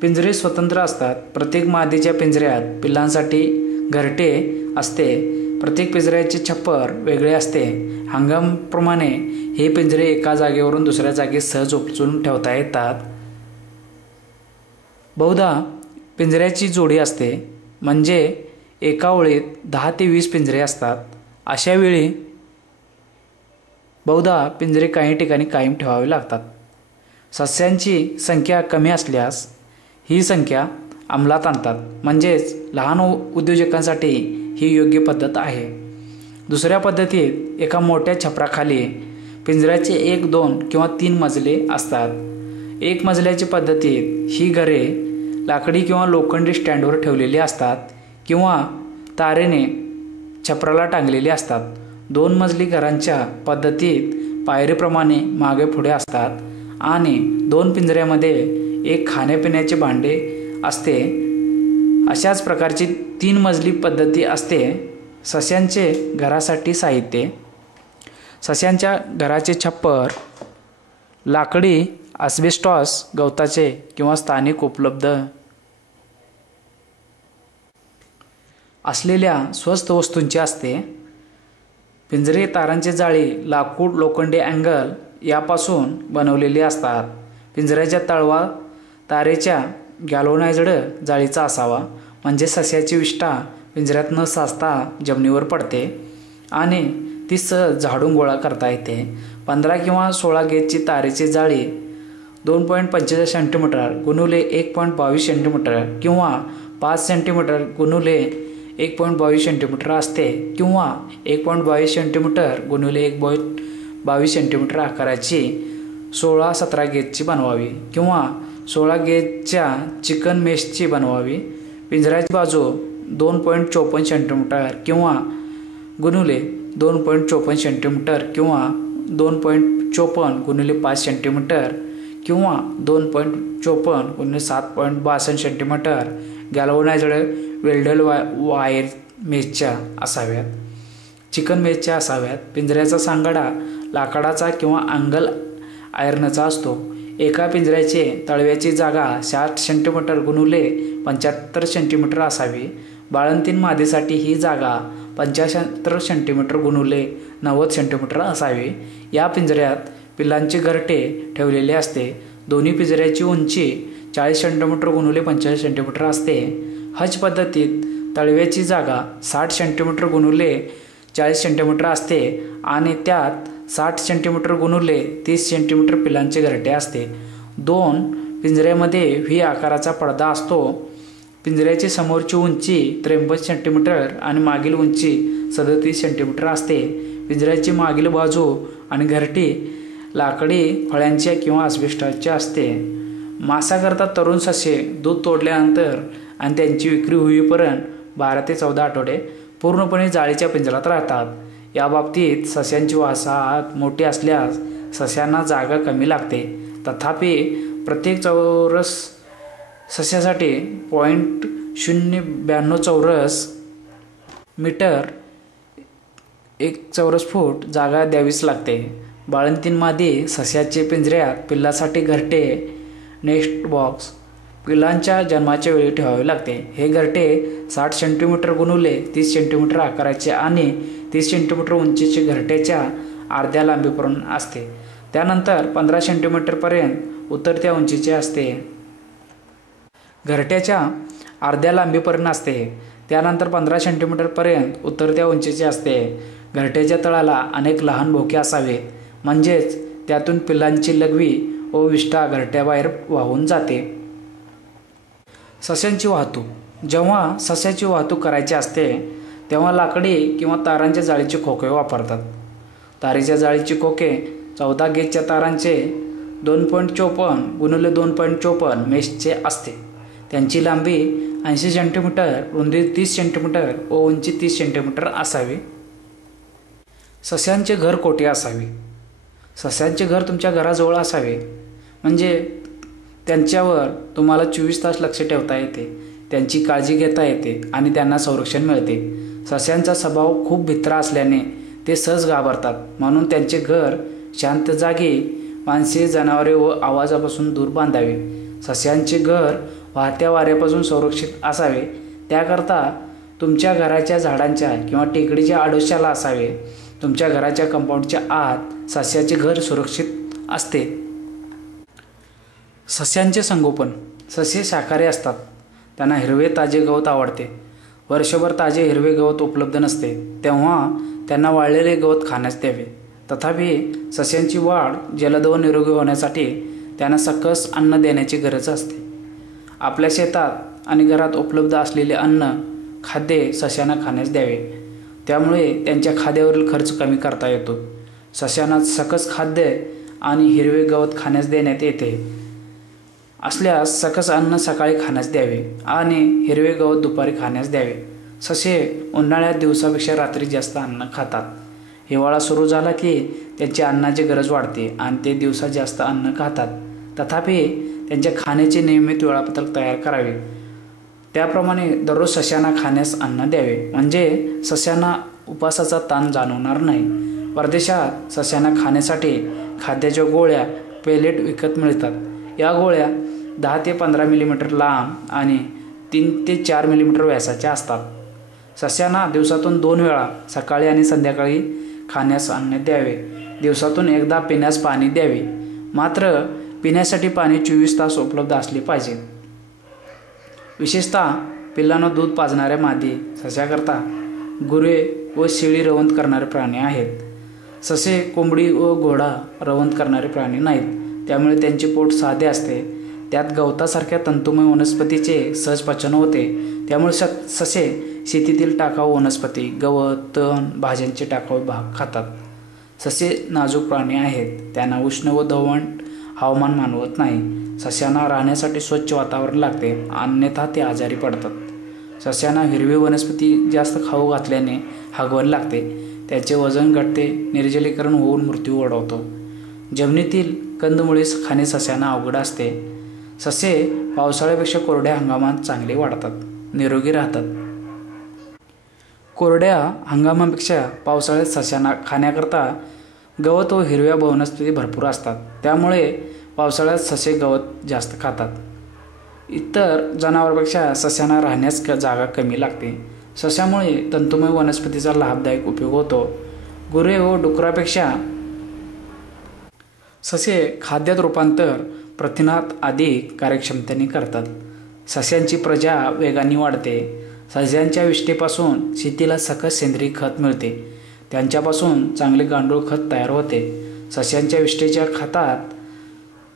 पिंजरे स्वतंत्र असतात. प्रत्येक मादीच्या पिंजऱ्यात पिल्लांसाठी घरटे असते. प्रत्येक पिंजऱ्याचे छप्पर वेगळे असते. हंगामाप्रमाणे हे पिंजरे एका जागेवरून दुसऱ्या जागी सहज उपचून ठेवता येतात. बहुधा पिंजऱ्याची जोडी असते, म्हणजे एका ओळीत 10 ते 20 पिंजरे असतात. अशा वेळी बहुधा पिंजरे काही ठिकाणी कायम ठेवावे लागतात. सस्यांची संख्या कमी असल्यास ही संख्या अंमलात आणतात, म्हणजेच लहान उद्योजकांसाठी ही योग्य पद्धत आहे. दुसऱ्या पद्धतीत एका मोठ्या छपराखाली पिंजऱ्याचे 1, 2 किंवा 3 मजले असतात. 1 मजल्याची पद्धतीत ही घरे लाकडी किंवा लोखंडी स्टँडवर ठेवलेली असतात किंवा तारेने छपराला टांगलेली असतात. 2 मजली घरांच्या पद्धतीत पायरीप्रमाणे मागे पुढे असतात आणि 2 पिंजऱ्यामध्ये एक खाण्यापिण्याचे भांडे असते. अशाच प्रकारची 3 मजली पद्धती असते. सस्यांचे घरासाठी साहित्य. सस्यांच्या घराचे छप्पर लाकडी, अस्बेस्टॉस, गवताचे किंवा स्थानिक उपलब्ध असलेल्या स्वस्त वस्तूंचे असते. पिंजरे तारांचे जाळी लाकूड, लोखंडी अँगल यापासून बनवलेले असतात. पिंजऱ्याच्या तळवा तारेच्या गॅल्व्हनाइज्ड जाळीचा असावा, म्हणजे सस्याची विष्ठा पिंजऱ्यात न साचता जमिनीवर पडते आणि ती सहज झाडून गोळा करता येते. 15 किंवा 16 गेजची तारेची जाळी 2.45 सेंटीमीटर गुणुले 1.22 सेंटीमीटर किंवा 5 सेंटीमीटर गुणुले 1.22 सेंटीमीटर असते किंवा 1.22 सेंटीमीटर गुणुले 1.22 सेंटीमीटर आकाराची 16-17 गेजची बनवावी किंवा 16 गेजच्या चिकन मेशची बनवावी. पिंजऱ्याची बाजू 2.54 सेंटीमीटर किंवा गुणुले 2.54 सेंटीमीटर किंवा 2.54 गुणुले 5 सेंटीमीटर किंवा 2.54 गुणुले 7.62 सेंटीमीटर गॅल्व्हनाइज्ड वेल्डेड वायर मेशच्या असाव्यात. चिकन मेशच्या असाव्यात. पिंजऱ्याचा सांगाडा लाकडाचा किंवा अँगल आयर्नचा असतो. एका पिंजऱ्याचे तळव्याची जागा 60 सेंटीमीटर गुणुले 75 सेंटीमीटर असावी. बाळंतीण मादीसाठी ही जागा 75 सेंटीमीटर गुणुले 90 सेंटीमीटर असावी. या पिंजऱ्यात पिल्लांचे घरटे ठेवलेले असते. दोन्ही पिंजऱ्याची उंची 40 सेंटीमीटर गुणुले 45 सेंटीमीटर असते. हज पद्धतीत तळव्याची जागा 60 सेंटीमीटर गुणुले 40 सेंटीमीटर असते आणि त्यात 60 सेंटीमीटर गुणुले 30 सेंटीमीटर पिल्लांचे घरटे असते. 2 पिंजऱ्यामध्ये व्ही आकाराचा पडदा असतो. पिंजऱ्याची समोरची उंची 53 सेंटीमीटर आणि मागील उंची 37 सेंटीमीटर असते. पिंजऱ्याची मागील बाजू आणि घरटी लाकडी फळ्यांच्या किंवा अस्बेस्टॉसची असते. मांसाकरता तरुण ससे दूध तोडल्यानंतर आणि त्यांची विक्री होईपर्यंत 12 ते 14 आठवडे पूर्णपणे जाळीच्या पिंजऱ्यात राहतात. या बाबतीत सस्यांची वसाहत मोठी असल्यास सस्यांना जागा कमी लागते. तथापि प्रत्येक चौरस सस्यासाठी 0.092 चौरस मीटर 1 चौरस फूट जागा द्यावीच लागते. बाळंतीणमध्ये सस्याचे पिंजऱ्यात पिल्लासाठी घरटे नेस्ट बॉक्स पिल्लांच्या जन्माच्या वेळी ठेवावे लागते. हे घरटे 60 सेंटीमीटर गुणुले 30 सेंटीमीटर आकाराचे आणि 30 सेंटीमीटर उंचीचे घरट्याच्या अर्ध्या लांबीपर्यंत असते. त्यानंतर 15 सेंटीमीटरपर्यंत उतरत्या उंचीचे असते. घरट्याच्या अर्ध्या लांबीपर्यंत असते. त्यानंतर 15 सेंटीमीटरपर्यंत उतरत्या उंचीचे असते. घरट्याच्या तळाला अनेक लहान भोके असावेत, म्हणजेच त्यातून पिल्लांची लघवी व विष्ठा घरट्याबाहेर वाहून जाते. सस्यांची वाहतूक. जेव्हा सस्याची वाहतूक करायची असते तेव्हा लाकडी किंवा तारांच्या जाळीचे खोके वापरतात. तारीच्या जाळीचे खोके 14 गेजच्या तारांचे 2.54 गुणिले 2.54 मेशचे असते. त्यांची लांबी 80 सेंटीमीटर, रुंदी 30 सेंटीमीटर व उंची 30 सेंटीमीटर असावी. सस्यांचे घर कोठे असावे. सस्यांचे घर तुमच्या घराजवळ असावे, म्हणजे त्यांच्यावर तुम्हाला 24 तास लक्ष ठेवता येते, त्यांची काळजी घेता येते आणि त्यांना संरक्षण मिळते. सस्यांचा स्वभाव खूप भित्रा असल्याने ते सहज घाबरतात, म्हणून त्यांचे घर शांत जागी, माणसे, जनावरे व आवाजापासून दूर बांधावे. सस्यांचे घर वाहत्या वाऱ्यापासून संरक्षित असावे, त्याकरता तुमच्या घराच्या झाडांच्या किंवा टेकडीच्या आडोशाला असावे. तुमच्या घराच्या कंपाऊंडच्या आत सस्याचे घर सुरक्षित असते. सस्यांचे संगोपन. ससे शाकाहारी असतात. त्यांना हिरवे ताजे गवत आवडते. वर्षभर ताजे हिरवे गवत उपलब्ध नसते, तेव्हा त्यांना वाळलेले गवत खाण्यास द्यावे. तथापि सस्यांची वाढ जलद व निरोगी होण्यासाठी त्यांना सकस अन्न देण्याची गरज असते. आपल्या शेतात आणि घरात उपलब्ध असलेले अन्न खाद्य सस्यांना खाण्यास द्यावे. त्यामुळे त्यांच्या खाद्यावरील खर्च कमी करता येतो. सस्यांना सकस खाद्य आणि हिरवे गवत खाण्यास देण्यात येते असल्यास सकस अन्न सकाळी खाण्यास द्यावे आणि हिरवे गवत दुपारी खाण्यास द्यावे. ससे उन्हाळ्यात दिवसापेक्षा रात्री जास्त अन्न खातात. हिवाळा सुरू झाला की त्यांची अन्नाची गरज वाढते आणि ते दिवसा जास्त अन्न खातात. तथापि त्यांच्या खाण्याचे नियमित वेळापत्रक तयार करावे. त्याप्रमाणे दररोज सस्यांना खाण्यास अन्न द्यावे, म्हणजे सस्यांना उपासाचा ताण जाणवणार नाही. परदेशात सस्यांना खाण्यासाठी खाद्याच्या गोळ्या पेलेट विकत मिळतात. या गोळ्या 10 ते 15 मिलीमीटर लांब आणि 3 ते 4 मिलीमीटर व्यासाच्या असतात. सस्यांना दिवसातून 2 वेळा सकाळी आणि संध्याकाळी खाण्यास अन्न द्यावे. दिवसातून एकदा पिण्यास पाणी द्यावे. मात्र पिण्यासाठी पाणी 24 तास उपलब्ध असले पाहिजे. विशेषतः पिल्लांना दूध पाजणाऱ्या मादी सस्याकरता गुरे व शेळी रवंत करणारे प्राणी आहेत. ससे कोंबडी व घोडा रवंत करणारे प्राणी नाहीत, त्यामुळे त्यांचे पोट साधे असते. त्यात गवतासारख्या तंतुमय वनस्पतीचे सहज पचन होते. त्यामुळे ससे शेतीतील टाकाऊ वनस्पती, गवत, तण, भाज्यांचे टाकाऊ भाग खातात. ससे नाजूक प्राणी आहेत. त्यांना उष्ण व दमट हवामान मानवत नाही. सस्यांना राहण्यासाठी स्वच्छ वातावरण लागते, अन्यथा ते आजारी पडतात. सस्यांना हिरवी वनस्पती जास्त खाऊ घातल्याने हगवण लागते. त्याचे वजन घटते, निर्जलीकरण होऊन मृत्यू ओढवतो. जमिनीतील कंदमुळे खाणे सस्यांना अवघड असते. ससे पावसाळ्यापेक्षा कोरड्या हंगामात चांगले वाढतात, निरोगी राहतात. कोरड्या हंगामापेक्षा पावसाळ्यात सस्यांना खाण्याकरता गवत व हिरव्या वनस्पती भरपूर असतात. त्यामुळे पावसाळ्यात ससे गवत जास्त खातात. इतर जनावरांपेक्षा सस्यांना राहण्यास जागा कमी लागते. सस्यामुळे तंतुमय वनस्पतीचा लाभदायक उपयोग होतो. गुरे व डुकरापेक्षा ससे खाद्यात रूपांतर प्रथिनात अधिक कार्यक्षमतेने करतात. सस्यांची प्रजा वेगाने वाढते. सस्यांच्या विष्ठेपासून शेतीला सकस सेंद्रिय खत मिळते. त्यांच्यापासून चांगले गांडूळ खत तयार होते. सस्यांच्या विष्ठेच्या खतात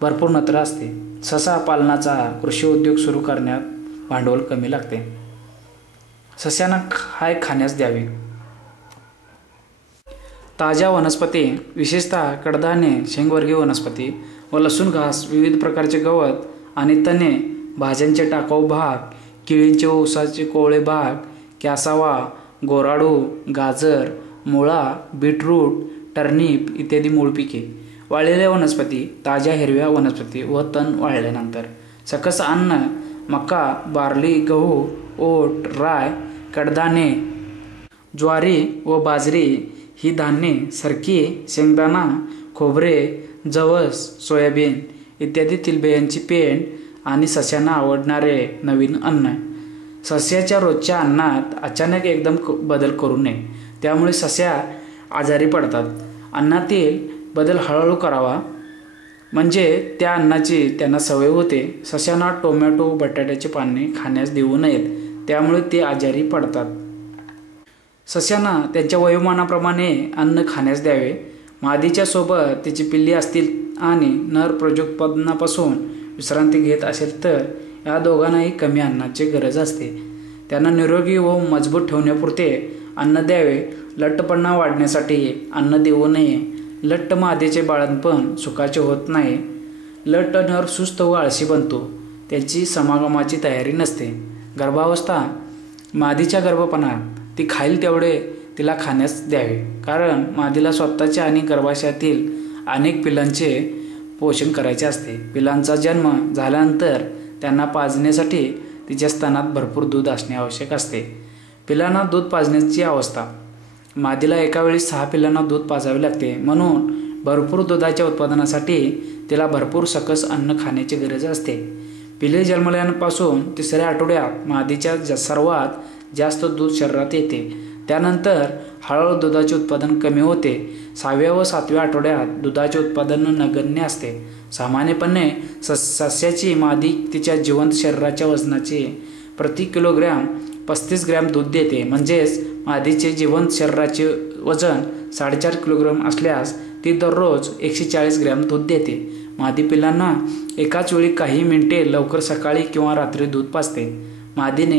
भरपूर नत्र असते. ससा पालनाचा कृषी उद्योग सुरू करण्यात भांडवल कमी लागते. सस्यांना काय खाण्यास द्यावे? ताज्या वनस्पती, विशेषतः कडधान्ये, शेंगवर्गीय वनस्पती व लसूण घास, विविध प्रकारचे गवत आणि तणे, भाज्यांचे टाकाऊ भाग, केळींचे व ऊसाचे कोवळे भाग, कॅसावा, गोराडू, गाजर, मुळा, बीटरूट, टर्निप इत्यादी मूळ पिके, वाळलेल्या वनस्पती, ताज्या हिरव्या वनस्पती व तण वाळल्यानंतर, सकस अन्न, मका, बार्ली, गहू, ओट, राय, कडधान्ये, ज्वारी व बाजरी ही धान्ये, सरकी, शेंगदाणा, खोबरे, जवस, सोयाबीन इत्यादी तेलबियांची पेंड आणि सस्यांना आवडणारे नवीन अन्न. सस्याच्या रोजच्या अन्नात अचानक एकदम बदल करू नये, त्यामुळे सस्या आजारी पडतात. अन्नातील बदल हळूहळू करावा, म्हणजे त्या अन्नाची त्यांना सवय होते. सस्यांना टोमॅटो, बटाट्याची पाने खाण्यास देऊ नयेत, त्यामुळे ते आजारी पडतात. सस्यांना त्यांच्या वयोमानाप्रमाणे अन्न खाण्यास द्यावे. मादीच्या सोबत तिची पिल्ली असतील आणि नर प्रजोत्पादनापासून विश्रांती घेत असेल तर या दोघांनाही कमी अन्नाची गरज असते. त्यांना निरोगी व मजबूत ठेवण्यापुरते अन्न द्यावे. लठ्ठपणा वाढण्यासाठी अन्न देऊ नये. लठ्ठ मादीचे बाळंतपण सुखाचे होत नाही. लठ्ठ नर सुस्त व आळशी बनतो, त्याची समागमाची तयारी नसते. गर्भावस्था, मादीच्या गर्भपणात ती खाईल तेवढे तिला खाण्यास द्यावे, कारण मादीला स्वतःच्या आणि गर्भाशयातील अनेक पिलांचे पोषण करायचे असते. पिलांचा जन्म झाल्यानंतर त्यांना पाजण्यासाठी तिच्या स्तनात भरपूर दूध असणे आवश्यक असते. पिलांना दूध पाजण्याची अवस्था, मादीला एका वेळी 6 पिलांना दूध पाजावे लागते, म्हणून भरपूर दुधाच्या उत्पादनासाठी तिला भरपूर सकस अन्न खाण्याची गरज असते. पिले जन्मल्यापासून 3ऱ्या आठवड्यात मादीच्या सर्वात जास्त दूध शरीरात येते. त्यानंतर हळूहळू दुधाचे उत्पादन कमी होते. 6व्या व 7व्या आठवड्यात दुधाचे उत्पादन नगण्य असते. सामान्यपणे सस्याची मादी तिच्या जिवंत शरीराच्या वजनाचे प्रति किलोग्रॅम 35 ग्रॅम दूध देते. म्हणजेच मादीचे जिवंत शरीराचे वजन 4.5 किलोग्रॅम असल्यास ती दररोज 140 ग्रॅम दूध देते. मादी पिलांना एकाच वेळी काही मिनिटे लवकर सकाळी किंवा रात्री दूध पाजते. मादीने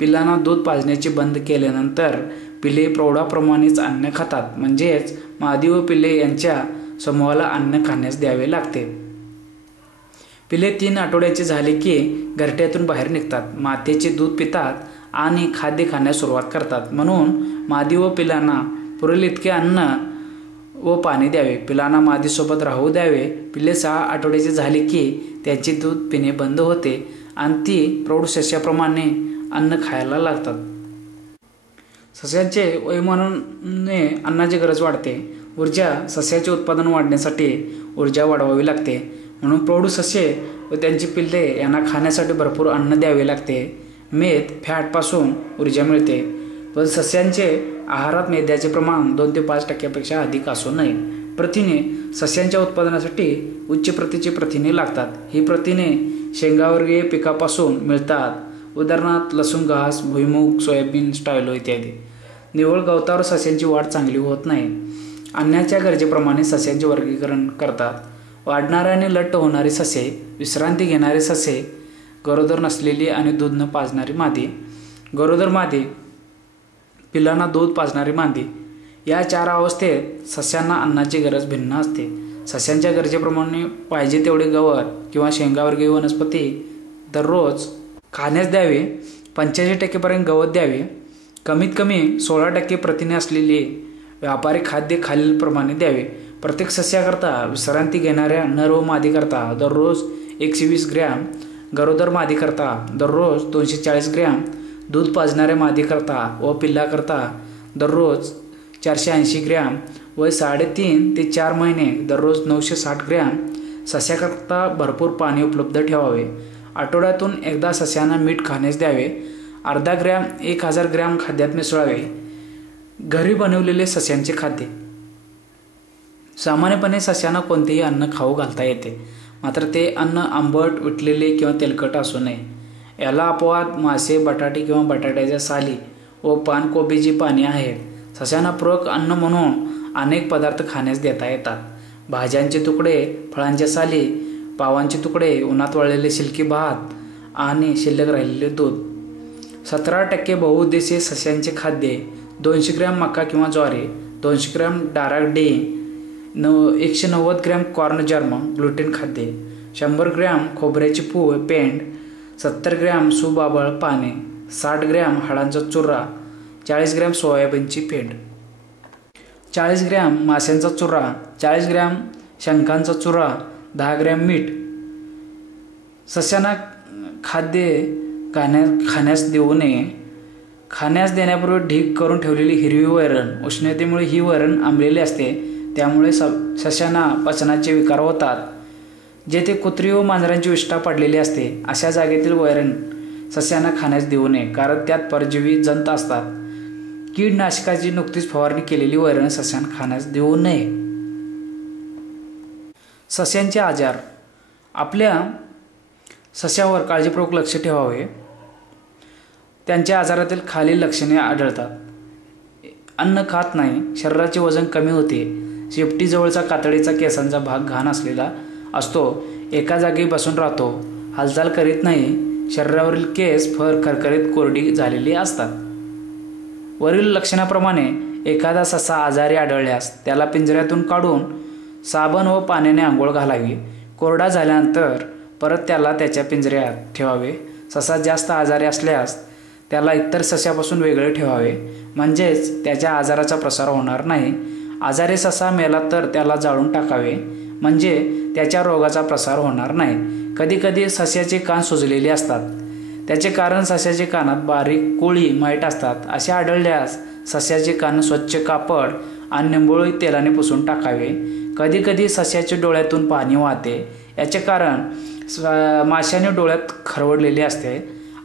पिलांना दूध पाजण्याचे बंद केल्यानंतर पिले प्रौढाप्रमाणेच अन्न खातात, म्हणजेच मादी व पिले यांच्या समूहाला अन्न खाण्यास द्यावे लागते. पिले 3 आठवड्याचे झाले की घरट्यातून बाहेर निघतात, मातेचे दूध पितात आणि खाद्य खाण्यास सुरुवात करतात. म्हणून मादी व पिलांना पुरेल इतके अन्न व पाणी द्यावे. पिलांना मादीसोबत राहू द्यावे. पिले 6 आठवड्याचे झाले की त्यांचे दूध पिणे बंद होते आणि ती प्रौढ सस्याप्रमाणे अन्न खायला लागतात. सस्यांचे वयोमानाने अन्नाची गरज वाढते. ऊर्जा, सस्याचे उत्पादन वाढण्यासाठी ऊर्जा वाढवावी लागते, म्हणून प्रौढ सस्ये व त्यांची पिल्ले यांना खाण्यासाठी भरपूर अन्न द्यावे लागते. मेद, फॅटपासून ऊर्जा मिळते, पण सस्यांचे आहारात मैद्याचे प्रमाण 2 ते 5% अधिक असू नये. प्रथिने, सस्यांच्या उत्पादनासाठी उच्च प्रतीची प्रथिने लागतात. ही प्रथिने शेंगावर्गीय पिकापासून मिळतात, उदाहरणार्थ लसूण घास, भुईमूग, सोयाबीन, स्टायलो इत्यादी. निव्वळ गवतावर सस्यांची वाढ चांगली होत नाही. अन्नाच्या गरजेप्रमाणे सस्यांचे वर्गीकरण करतात. वाढणारे आणि लठ्ठ होणारे ससे, विश्रांती घेणारे ससे, गरोदर नसलेली आणि दूध न पाजणारी मादी, गरोदर मादी, पिलांना दूध पाजणारी मादी. या 4 अवस्थेत सस्यांना अन्नाची गरज भिन्न असते. सस्यांच्या गरजेप्रमाणे पाहिजे तेवढे गवत किंवा शेंगावर्गीय वनस्पती दररोज खाण्यास द्यावे. 85% गवत द्यावे. कमीत कमी 16% प्रथिने असलेले व्यापारी खाद्य खालीलप्रमाणे द्यावे. प्रत्येक सस्याकरता विश्रांती घेणाऱ्या नर व मादीकरता दररोज 120 ग्रॅम, गरोदर मादीकरता दररोज 240 ग्रॅम, दूध पाजणाऱ्या मादीकरता व पिल्लाकरता दररोज 480 ग्रॅम, वय 3.5 ते 4 महिने दररोज 960 ग्रॅम. सस्याकरता भरपूर पाणी उपलब्ध ठेवावे. आठवड्यातून एकदा सस्यांना मीठ खाण्यास द्यावे. अर्धा ग्रॅम 1000 ग्रॅम खाद्यात मिसळावे. घरी बनवलेले सस्यांचे खाद्य. सामान्यपणे सस्यांना कोणतेही अन्न खाऊ घालता येते, मात्र ते अन्न आंबट, विटलेले किंवा तेलकट असू नये. याला अपवाद मासे, बटाटे किंवा बटाट्याच्या साली व पानकोबीची पाने आहेत. सस्यांना पूरक अन्न म्हणून अनेक पदार्थ खाण्यास देता येतात. भाज्यांचे तुकडे, फळांच्या साली, पावांचे तुकडे, उन्हात वाळलेले सिल्की भात आणि शिल्लक राहिलेले दूध. 17% बहुउद्देशीय सस्यांचे खाद्य 200 ग्रॅम मका किंवा ज्वारी, 200 ग्रॅम डाराक डे, 190 ग्रॅम कॉर्न जर्म ग्लुटेन खाद्य, 100 ग्रॅम खोबऱ्याची पेंड, 70 ग्रॅम सुबाबळ पाने, 60 ग्रॅम हाडांचा चुरा, 40 ग्रॅम सोयाबीनची पेंड, 40 ग्रॅम माशांचा चुरा, 40 ग्रॅम शंखांचा चुरा, 10 ग्रॅम मीठ. सस्यांना खाद्य खाण्यास देऊ नये. खाण्यास देण्यापूर्वी ढीग करून ठेवलेली हिरवी वैरण. उष्णतेमुळे ही वैरण आंबलेली असते, त्यामुळे सस्यांना पचनाचे विकार होतात. जेथे कुत्री व मांजरांची विष्ठा पडलेली असते अशा जागेतील वैरण सस्यांना खाण्यास देऊ नये, कारण त्यात परजीवी जंत असतात. कीडनाशकाची नुकतीच फवारणी केलेली वैरण सस्यांना खाण्यास देऊ नये. सस्यांचे आजार. आपल्या सस्यावर काळजीपूर्वक लक्ष ठेवावे. त्यांच्या आजारातील खालील लक्षणे आढळतात. अन्न खात नाही, शरीराचे वजन कमी होते, शेपटीजवळचा कातडीचा केसांचा भाग घाण असलेला असतो, एका जागी बसून राहतो, हालचाल करीत नाही, शरीरावरील केस फर खरखरीत कोरडी झालेली असतात. वरील लक्षणाप्रमाणे एखादा ससा आजारी आढळल्यास त्याला पिंजऱ्यातून काढून साबण व पाण्याने आंघोळ घालावी. कोरडा झाल्यानंतर परत त्याला त्याच्या पिंजऱ्यात ठेवावे. ससा जास्त आजारी असल्यास त्याला इतर सस्यापासून वेगळे ठेवावे, म्हणजेच त्याच्या आजाराचा प्रसार होणार नाही. आजारी ससा मेला तर त्याला जाळून टाकावे, म्हणजे त्याच्या रोगाचा प्रसार होणार नाही. कधीकधी सस्याचे कान सुजलेले असतात, त्याचे कारण सस्याचे कानात बारीक कोळी माहीत असतात. असे आढळल्यास सस्याचे कान स्वच्छ कापड आणि निंबोळी तेलाने पुसून टाकावे. कधीकधी सस्याच्या डोळ्यातून पाणी वाहते, याचे कारण माशाने डोळ्यात खरवडलेले असते.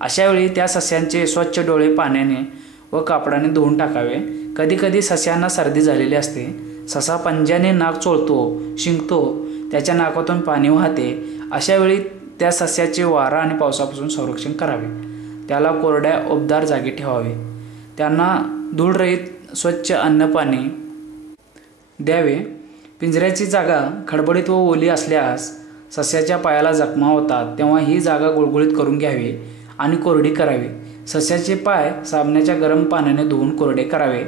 अशावेळी त्या सस्यांचे स्वच्छ डोळे पाण्याने व कापडाने धुवून टाकावे. कधीकधी सस्यांना सर्दी झालेली असते. ससा पंजाने नाक चोळतो, शिंकतो, त्याच्या नाकातून पाणी वाहते. अशावेळी त्या सस्याचे वारा आणि पावसापासून संरक्षण करावे. त्याला कोरड्या उबदार जागी ठेवावे. त्यांना धूळरहित स्वच्छ अन्न पाणी द्यावे. पिंजऱ्याची जागा खडबडीत व ओली असल्यास सस्याच्या पायाला जखमा होतात, तेव्हा ही जागा गुळगुळीत करून घ्यावी आणि कोरडी करावी. सस्याचे पाय साबणाच्या गरम पाण्याने धुवून कोरडे करावे.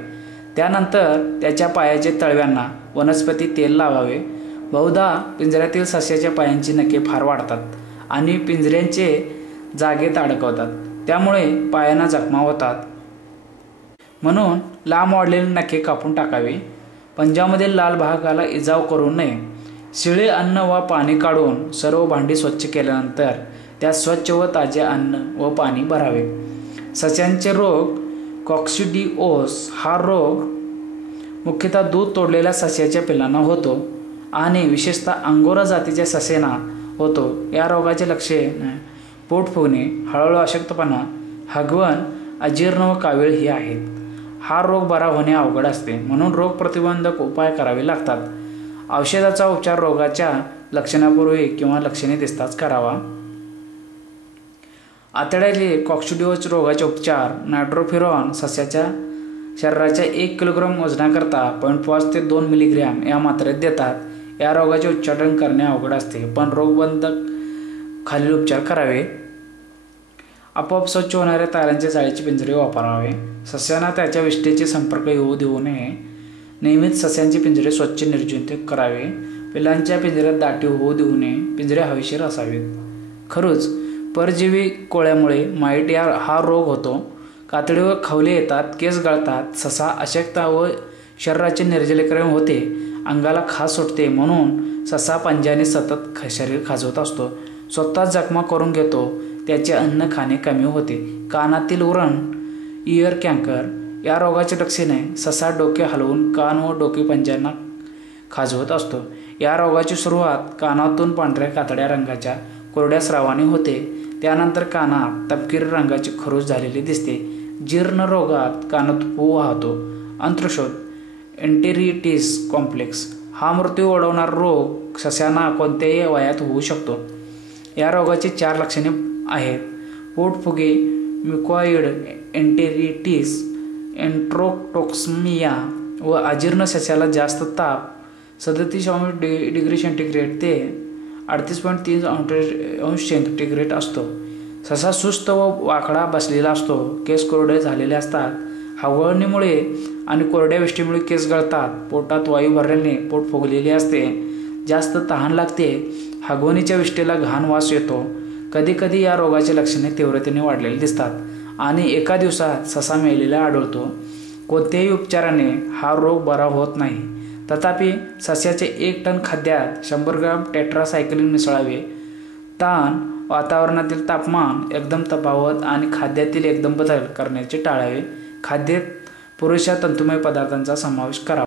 त्यानंतर त्याच्या पायाच्या तळव्यांना वनस्पती तेल लावावे. बहुधा पिंजऱ्यातील सस्याच्या पायांची नखे फार वाढतात आणि पिंजऱ्यांचे जागेत अडकवतात, त्यामुळे पायांना जखमा होतात. म्हणून लांब वाढलेले नखे कापून टाकावे. पंजामधील लाल भागाला इजाव करू नये. शिळे अन्न व पाणी काढून सर्व भांडी स्वच्छ केल्यानंतर त्यात स्वच्छ व ताजे अन्न व पाणी भरावे. सस्यांचे रोग. कॉक्सिडिओस हा रोग मुख्यतः दूध तोडलेल्या सस्याच्या पिलांना होतो आणि विशेषतः अंगोरा जातीच्या सस्यांना होतो. या रोगाचे लक्षणे पोट फुगणे, हळूहळू अशक्तपणा, हगवण, अजीर्ण व कावीळ ही आहेत. हा रोग बरा होणे अवघड असते, म्हणून रोग प्रतिबंधक उपाय करावे लागतात. औषधाचा उपचार रोगाच्या लक्षणापूर्वी किंवा लक्षणे दिसताच करावा. आतड्यातील कॉक्सिडिओस रोगाचे उपचार. नायट्रोफिरॉन सस्याच्या शरीराच्या 1 किलोग्राम वजनाकरता 0.5 ते 2 मिलीग्रॅम या मात्रेत देतात. या रोगाचे उच्चाटन करणे अवघड असते, पण रोगबंधक खालील उपचार करावे. आपोआप स्वच्छ होणाऱ्या तारांच्या जाळीचे पिंजरे वापरावे. सस्यांना त्याच्या विष्ठेचे संपर्क येऊ देऊ नये. नियमित सस्यांचे पिंजरे स्वच्छ निर्जंतुक करावे. पिलांच्या पिंजऱ्यात दाटी होऊ देऊ नये. पिंजरे हवेशीर असावेत. खरूच परजीवी कोळ्यामुळे माईट हा रोग होतो. कातडीवर खवले येतात, केस गळतात, ससा अशक्त व शरीराचे निर्जलीकरण होते, अंगाला खाज सुटते. म्हणून ससा पंजाने सतत शरीर खाजवत असतो, स्वतःच जखमा करून घेतो, त्याचे अन्न खाणे कमी होते. कानातील उरण, इयर कॅन्कर या रोगाचे लक्षणे. ससा डोके हलवून कान व डोके पंजांना खाजवत असतो. या रोगाची सुरुवात कानातून पांढऱ्या कातड्या रंगाच्या कोरड्या स्रावाने होते. त्यानंतर कानात तपकिरी रंगाची खरूज झालेली दिसते. जीर्ण रोगात कानात पू वाहतो. अंत्रशोध. एंटेरिटिस कॉम्प्लेक्स हा मृत्यू ओढवणारा रोग सस्यांना कोणत्याही वयात होऊ शकतो. या रोगाची 4 लक्षणे आहेत. पोटफुगे, म्युकॉइड एंटेरिटिस, एंट्रोटॉक्सिमिया व अजीर्ण. सस्याला जास्त ताप 37 डिग्री सेंटीग्रेड ते 38.3 अंश सेंटीग्रेड असतो. ससा सुस्त व वाकडा बसलेला असतो. केस कोरडे झालेले असतात. हगवणीमुळे आणि कोरड्या विष्ठेमुळे केस गळतात. पोटात वायू भरल्याने पोट फुगलेले असते. जास्त तहान लागते. हगवणीच्या विष्ठेला घाण वास येतो. कधीकधी या रोगाची लक्षणे तीव्रतेने वाढलेली दिसतात आणि एका दिवसात ससा मेलेला आढळतो. कोणत्याही उपचाराने हा रोग बरा होत नाही. तथापि सस्याचे 1 टन खाद्यात 100 ग्रॅम टेट्रासायक्लिन मिसळावे. ताण, वातावरणातील तापमान एकदम तफावत आणि खाद्यातील एकदम बदल करण्याचे टाळावे. खाद्यात पुरेशा तंतुमय पदार्थांचा समावेश करावा.